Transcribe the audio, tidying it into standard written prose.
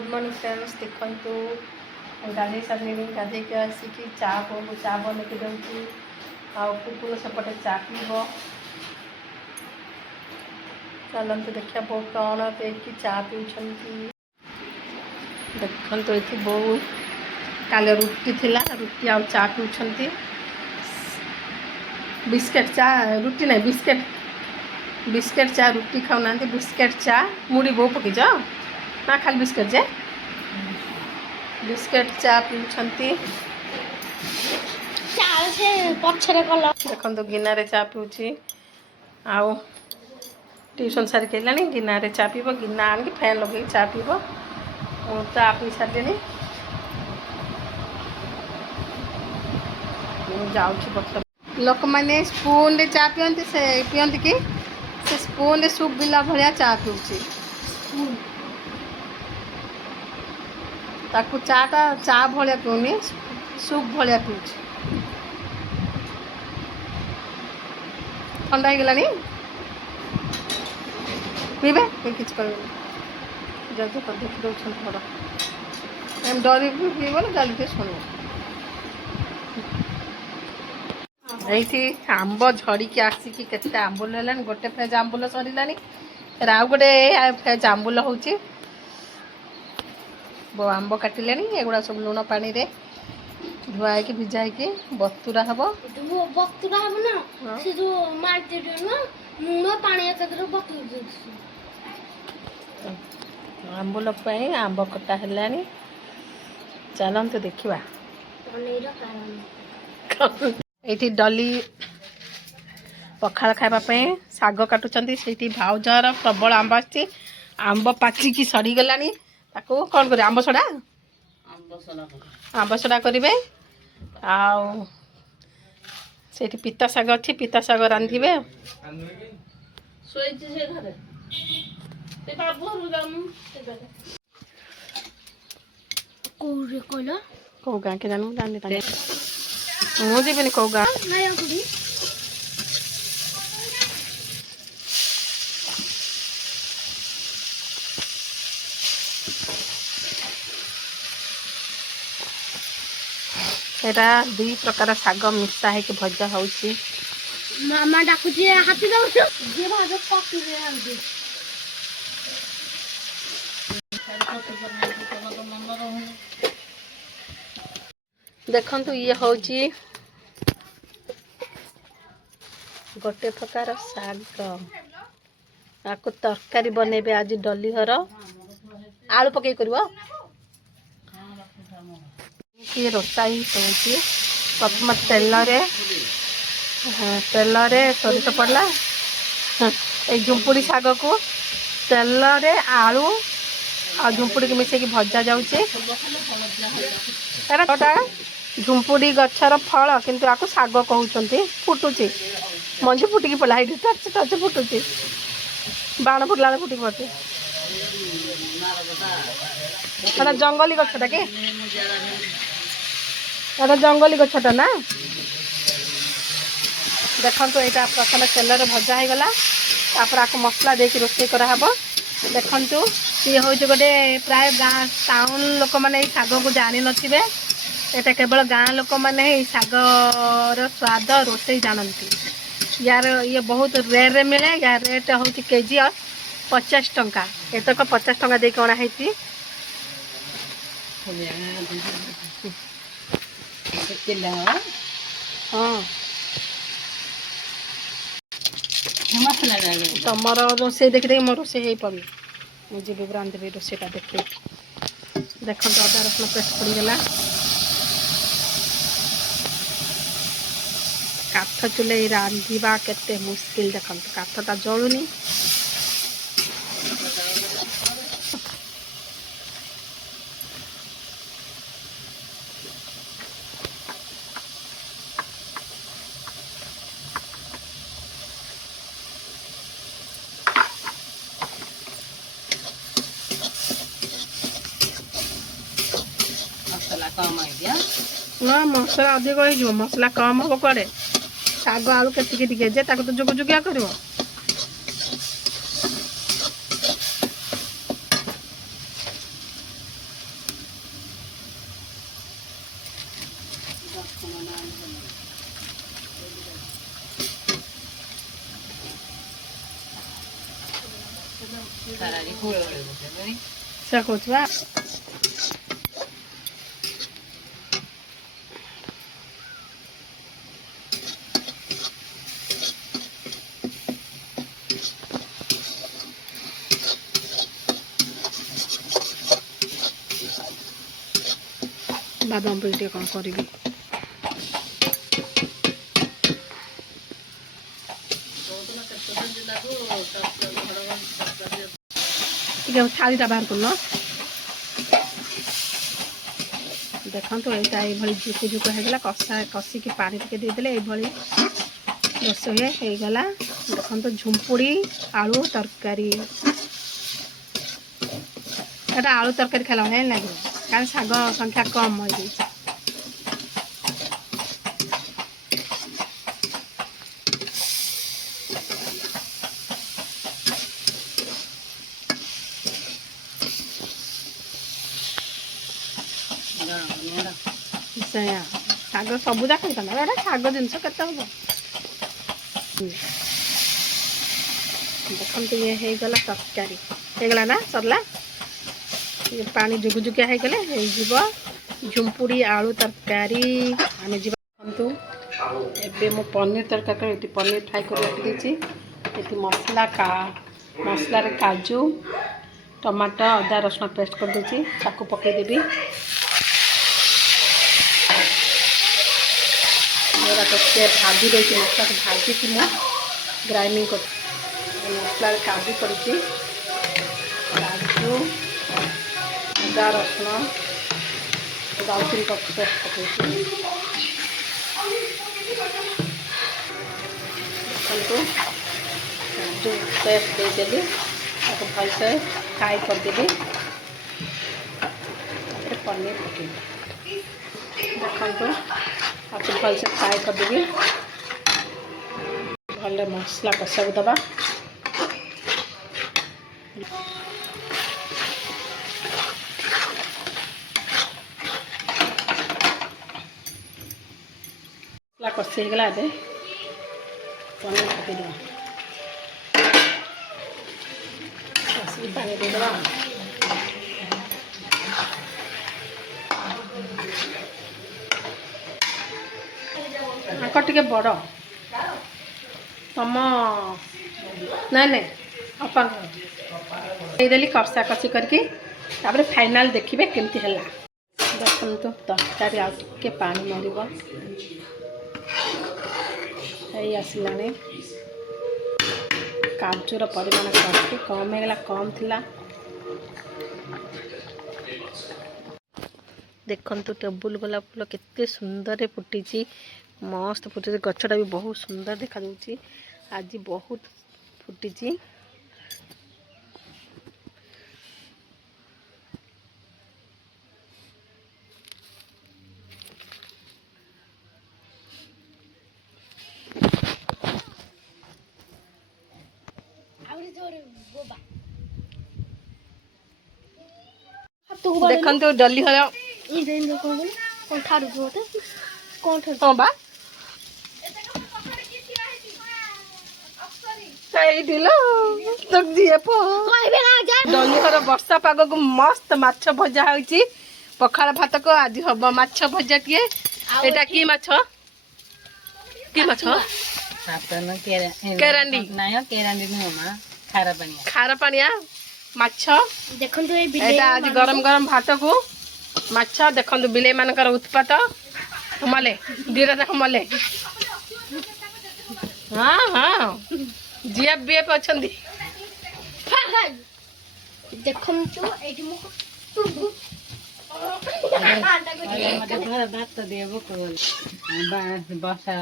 Good morning friends देखो गाधे सारे गाधे के आसिक चा चा बन के दूसरी कुकुर सेपटे चा पीब चलते देखा बो कौन देखिए चा पीछे देखो ये बो काले रुटी थिला रुटी आ चा पीछे बिस्केट चा रुटी नहीं बिस्केट बिस्केट चा रुटी खाऊना बिस्केट चा मुड़ी बो पकईच ना खाली बिस्केट जे बिस्केट चा पीछे देखो गिनारे चा पीऊँगी आउ ट्यूशन सारी कहलानी गिनारे चा पीब गिना आनिक फैन लगे चा पीब चा पी सारे जाऊँ बर्तमान लोक मैंने स्पून रे चा पीती से पीती कि से स्पून रे सूप बिला भाया चा पीऊँगी ताकू चाटा चा भाया पीऊनी सूप भाया पीऊँगी ठंडा हो गलानी पीबे कि कर जल्दी कर देखी दौन थोड़ा एम डर पीब ना जल्दी शुण ये आंब झड़िकी आसिकी केते आंबुल है गोटे फेज आंबुल सरिलानी आउ गोटे फेज आंबुल हो आंब काटिले एगुड़ा सब लुण पानी रे धुआ कि भिजा कि बतुरा हम बतुरा हम ना से जो मार्केट ना लुण पानी एकादर बतुर आंबुल आंब कटा है चलते देखा ये डली पखाड़ खावाई शाग काटुंट से भाउजर प्रबल आंब आंब पाचिकी सड़गला ताको कौन कर आंब सड़ा आंब सड़ा करेंगे से पिता शाग अच्छी पिता शाग रांधे कौ गाँ के जानू जानी मुझे कौ गाँ एटा दुई प्रकार शाग मिसा है कि भजा हो मामा डाकुची हाथी दउछ जे भाज पक्की रे आंदी देखंतु ये होची गोटे प्रकार शाग आपको तरकारी बनेबे आज डली हर आलू पकई करबो कि रोटाई होची प्रथम तेल रे सोरिष पड़ला ए झुंपुड़ी शाग को तेल रे आलू आ झुंपुड़ी के मिसेकी भजा जाउचे एटा झुंपुड़ी गछर फल किंतु आको शाग कहउचंती फुटुची मंजी फुटिकी पड़ा हाइट टच फुटुची बाण फुटला फुटिकी पड़े एटा जंगली गछटा के एटा जंगली गछटा ना देखो यहाँ प्रथम तेल भजा हो गला आपको मसला देके रोषे कराब देखु ये हूँ गोटे प्राय गाँ टाउन लोक मैंने शाग को जानी नथिबे एटा केवल गाँ लोक मैंने शागर स्वाद रोषे जानती यार ये बहुत रेयर रे मिले यार रेट हूँ केजी 50 टंका एतक 50 टंका देके अणाई हाँ तुम रोसे देखी देखी मो रोसे हो पड़ी मुझे भी रांधि रोसेटा देखी देख अदा रसुण पेस्ट पड़गला काठ चुले रांधा केते मुस्किल देखो काठटा जलुनी ना मसला अधिक हो मसला कम हम कड़े शाग आलू के जे तो जुग जुगिया कर ସେ କହୁଛୁ ବା ବାଦାମ ଟିକେ କ'ଣ କରିବି। ଟିକେ ଥାଳିଟା ବାହାର କରୁନ। ଦେଖନ୍ତୁ ଏଇଟା ଏଇଭଳି ଝୁକୁ ଝୁକୁ ହେଇଗଲା। କଷିକି ପାଣି ଟିକେ ଦେଇଦେଲେ ଏଇଭଳି ରୋଷେଇ ହେଇଗଲା। ଦେଖନ୍ତୁ ଝୁମ୍ପୁଡ଼ି ଆଳୁ ତରକାରୀ। ଏଇଟା ଆଳୁ ତରକାରୀ ଖାଇଲା ଭଳିଆ ଲାଗିବ କାରଣ ଶାଗ ସଂଖ୍ୟା କମ୍ ହୋଇଯାଇଛି। ସେଇଆ ଶାଗ ସବୁଯାକ ଖାଇଥାନ୍ତା। ଏଇଟା ଶାଗ ଜିନିଷ କେତେ ହବ। ଦେଖନ୍ତୁ ଇଏ ହେଇଗଲା ତରକାରୀ ହେଇଗଲା ନା ସରିଲା। ପାଣି ଜୁଗୁଜୁକିଆ ହେଇଗଲେ ହେଇଯିବ ଝୁମ୍ପୁଡ଼ି ଆଳୁ ତରକାରୀ। ଆମେ ଯିବା। ଦେଖନ୍ତୁ ଏବେ ମୁଁ ପନିର ତରକାରୀ ଏଠି ପନିର ଫ୍ରାଏ କରି ରଖିଦେଇଛି। ଏଠି ମସଲାରେ କାଜୁ ଟମାଟୋ ଅଦା ରସୁଣ ପେଷ୍ଟ କରିଦେଇଛି ତାକୁ ପକାଇଦେବି। ସେ ଭାଜି ଦେଇଛି ମସଲାକୁ ଭାଜିକି ମୁଁ ଗ୍ରାଇଣ୍ଡିଙ୍ଗ କରି ମସଲାରେ କାଜୁ ପଡ଼ିଛି। କାଜୁ ଅଦା ରସୁଣ ଡାଲଚିନି ପେଷ୍ଟ ପକାଇଛି। ଦେଖନ୍ତୁ କାଜୁ ପେଷ୍ଟ ଦେଇଦେଲି ତାକୁ ଭଲସେ ଫ୍ରାଏ କରିଦେବି। ତାପରେ ପନିର ପକାଇବି। ଦେଖନ୍ତୁ ତାକୁ ଭଲସେ ଫ୍ରାଏ କରିଦେବି। ଭଲ ମସଲା କଷାକୁ ଦେବା। ମସଲା କଷି ହେଇଗଲା। ଏବେ ପନିର ପକାଇଦେବା। କଷିକି ପାଣି ଦେଇଦେବା। ଆଙ୍କ ଟିକେ ବଡ଼ ତମ ନାଇଁ ଅପାଙ୍କ ଦେଇଦେଲି କଷା କଷି କରିକି। ତାପରେ ଫାଇନାଲ୍ ଦେଖିବେ କେମିତି ହେଲା। ଦେଖନ୍ତୁ ତରକାରୀ ଆଉ ଟିକେ ପାଣି ମରିବ ହେଇ ଆସିଲାଣି। କାଜୁର ପରିମାଣ ଟିକେ କମ୍ ହେଇଗଲା କମ୍ ଥିଲା। ଦେଖନ୍ତୁ ଟେବୁଲ ଗୋଲାପ ଫୁଲ କେତେ ସୁନ୍ଦର ଫୁଟିଛି। ମସ୍ତ ଫୁଟିଛି। ଗଛଟା ବି ବହୁତ ସୁନ୍ଦର ଦେଖାଯାଉଛି। ଆଜି ବହୁତ ଫୁଟିଛି। ଦେଖନ୍ତୁ ଡଲି ଘର ହଁ ବା ଡଲି ଘର ବର୍ଷା ପାଗକୁ ମସ୍ତ ମାଛ ଭଜା ହେଉଛି। ପଖାଳ ଭାତକୁ ଆଜି ହବ ମାଛ ଭଜା ଟିଏ। ଏଇଟା କି ମାଛ? କି ମାଛ? କେରାଣ୍ଡି ଖାର ପାଣିଆ ମାଛ। ଦେଖନ୍ତୁ ଏଇଟା ଆଜି ଗରମ ଗରମ ଭାତକୁ ମାଛ। ଦେଖନ୍ତୁ ବିଲେଇ ମାନଙ୍କର ଉତ୍ପାତ ମଲେ ଦିଟା ଯାକ ମଲେ। ହଁ ହଁ ଜିଏଫ୍ ବିଏଫ୍ ଅଛନ୍ତି। ଦେଖନ୍ତୁ ଏଇଠି ମୁଁ ଭାତ ଦିଏ ବର୍ଷା